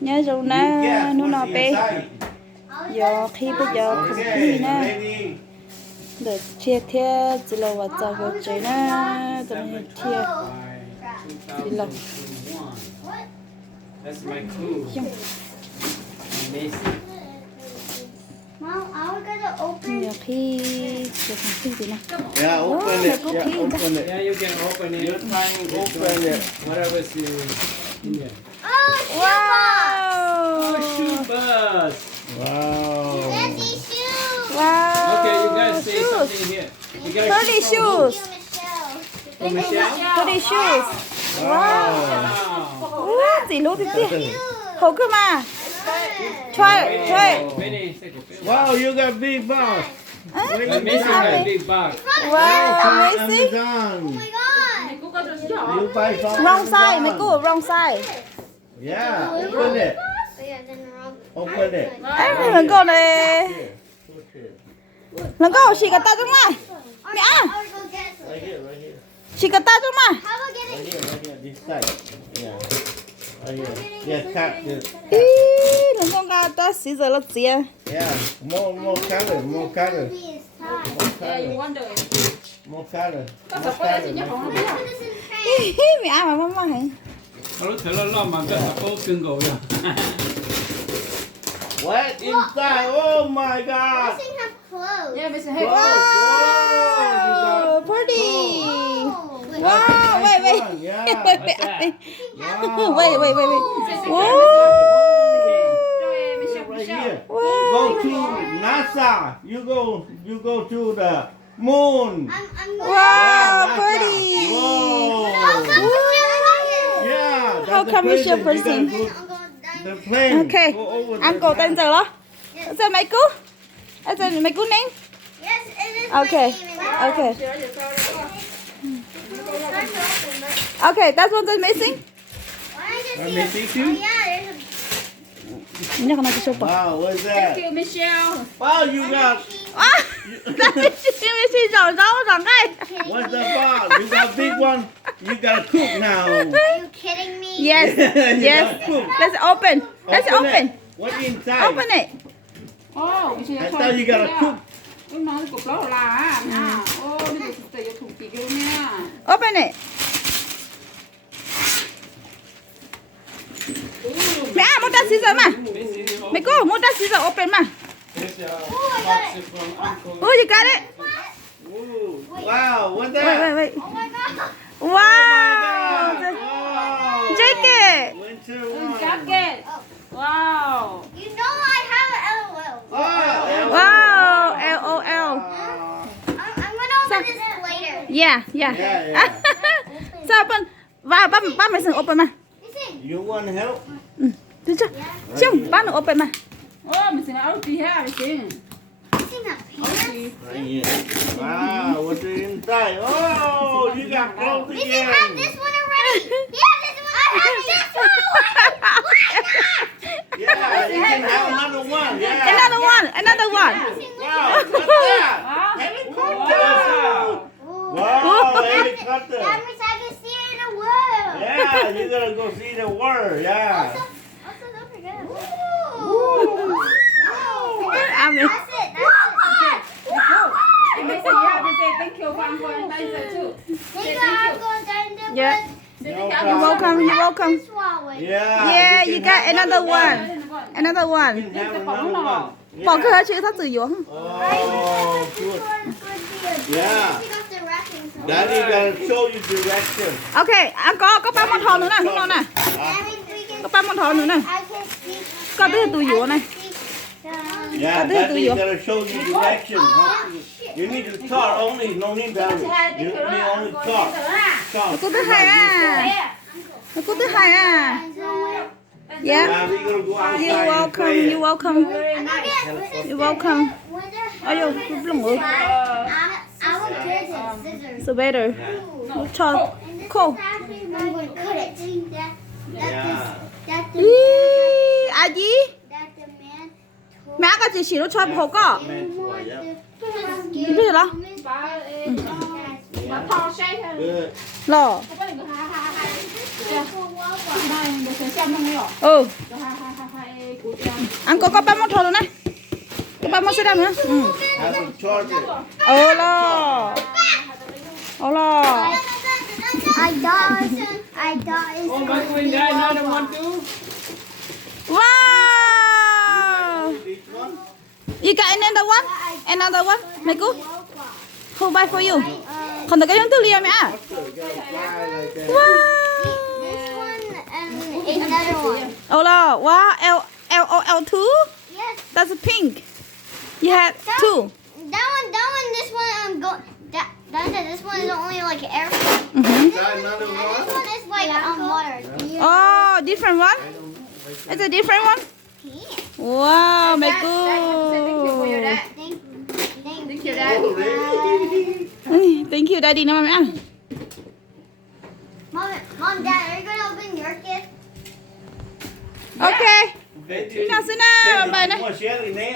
nhớ rồi nè nó nọ bé giờ khi bây giờ không đi nè để chia theo chỉ là vật cho vật chơi nè tụi mình chia đi lòng That's my clue. Amazing. Mom, I was gonna open. nhiều khi chưa thành khi gì nè Yeah, open it. có Yeah, khi open it. Yeah, you can open it. You're trying to open it. Whatever's in there. Oh, wow Oh, shoe bus. Wow. Daddy shoes. wow Okay, you guys say shoes something here. You guys pretty from who? shoes From Michelle? pretty shoes Wow. Wow. gì luôn thế hồ cơ mà try Benny, take a picture. Wow, you got big box. I'm missing a big bag. wow From amazing Amazon. Oh my god. You buy from wrong side Amazon. mấy cô wrong side Yeah, open it. Oh yeah, then wrong. Open it. em lần cô này Here. Put here. lần cô chỉ cả ta trong này mẹ I'll go get some. Right here, right here. chỉ cả ta trong này How about getting? Right here, this side. Yeah. Right here. Yeah, cut this. ý lần con ca ta xí giờ là gì à Yeah, more color, more color. Be his tie. More color. wonder. More color. Có More sắp tới chị color. nhớ không Put biết. this in paint. mẹ mà mama hả Hello, tell a lot, man. That's a whole single. What inside? Oh my God! This thing have clothes. Yeah, Mr. Hey. wow pretty Oh, wait. wow wait wait Yeah. wait What's that? Wow. wait wait wait wow Right here. wow Go to NASA. You go to the moon. I'm wow Yeah, pretty Whoa. Yeah. How that's come the it's your present. person? You gotta go the plane. okay Go over there. anh cô tên giờ đó giờ mấy cú giờ mấy cú nén Yes, it is. Okay. My name in it. okay okay that's one that's missing Why did I Let just me see see a- too. Oh yeah, there's a nhắc nó cái số bậc Wow, what's Thank that? you, Michelle. Wow, you got. à missing rồi cái kidding What's me? the box? You got big one. You gotta cook now. Are you kidding me? yes You yes gotta cook. let's open let's open it. What's inside? open it Oh, Michelle. I thought you gotta cook. Ui, mà cục đó là à. Ô, đi được tự thủ kỳ kêu nha. open it mẹ mua ta xí giờ mà mấy cô mua ta xí giờ open mà There's a box from Uncle. oh you got it Ooh. Wow, what's wait that? wait wait Oh my god. wow Wow. jacket Winter one. Jacket. Wow. You know I have an LOL. Oh, wow LOL I'm gonna open this later. yeah yeah Yeah, yeah. sao open và ba mày dừng open mà Listen. You want help? được chưa không ba nó open mà Ô, mình xin áo tí ha, mình xin. Listen up here. Right here. Wow, what's inside? Oh, you got clothes Did you again. have this one already? Yeah, this one. I have this one. Yeah, you can have another one. Yeah. another one Wow, what's that? Helicopter. Wow, helicopter. That means I can see it in the world. Yeah, you gotta go see the world. Yeah. Also, don't forget. à mày That's it. That's And they say, yeah, they say thank you for Uncle and Liza too. it. Thank you, Uncle and Yeah. Say No thank you're welcome you're welcome This Huawei. Yeah. yeah you can got have another one you. another one You can have another one. bỏ Yeah. cái hơi chữ thắt từ giữa Oh, This good. one could be a Yeah. Take off the wrapping. So Daddy gotta show you direction. ok anh có ba món thò nữa này không đâu nè that means we can. có ba món thò nữa này I can see. có từ từ giữa này Yeah, this is Daddy your- gotta show you direction. You need to talk only, no need to. You need only talk. Talk. cô thứ hai à cô thứ hai à yeah Now we gonna go outside you and welcome play. you welcome Very nice. you welcome ôi yo lồng ngực I will get it. Scissors. so better No. cho And this cool is actually I'm going to cut it. Yeah. That the ý à gì that the man told mẹ cái chị xí nó cho hồ có Man for it, yeah. biết rồi đó Bà thò say thôi. Good. lò Không có đừng ha ha ha. Well, Đây, để sẽ xem không hiểu. Ừ. Cho hai cú treo. Ăn có ba món thôi rồi này. Có ba món sẽ đâm nữa. Ừ. Have to charge it. Ờ lo. Ờ lo. I died. I died. Oh, my queen, there another one too. Wow. Each one? You got another one? Another one? Mày cô. Who buy for you? Còn cái hướng tư liệu mẹ à? You gotta fly like that. Wow. This one and another one. Oh lo. Wow. L2? Yes. That's pink. You had two. That one, this one, this one is only like air. Mhm. Is that another And this one? one is like water. Oh, different one? It's a different one? Wow, mày Thank you for your cô. dad. Thank you, you. Dad. Oh, really? Thank you, Daddy. Nó mẹ ăn. Mom, Dad, are you gonna open your gift? Okay. Thế thì- Nào xin nào, thế bài thì này. mua xe thì nè,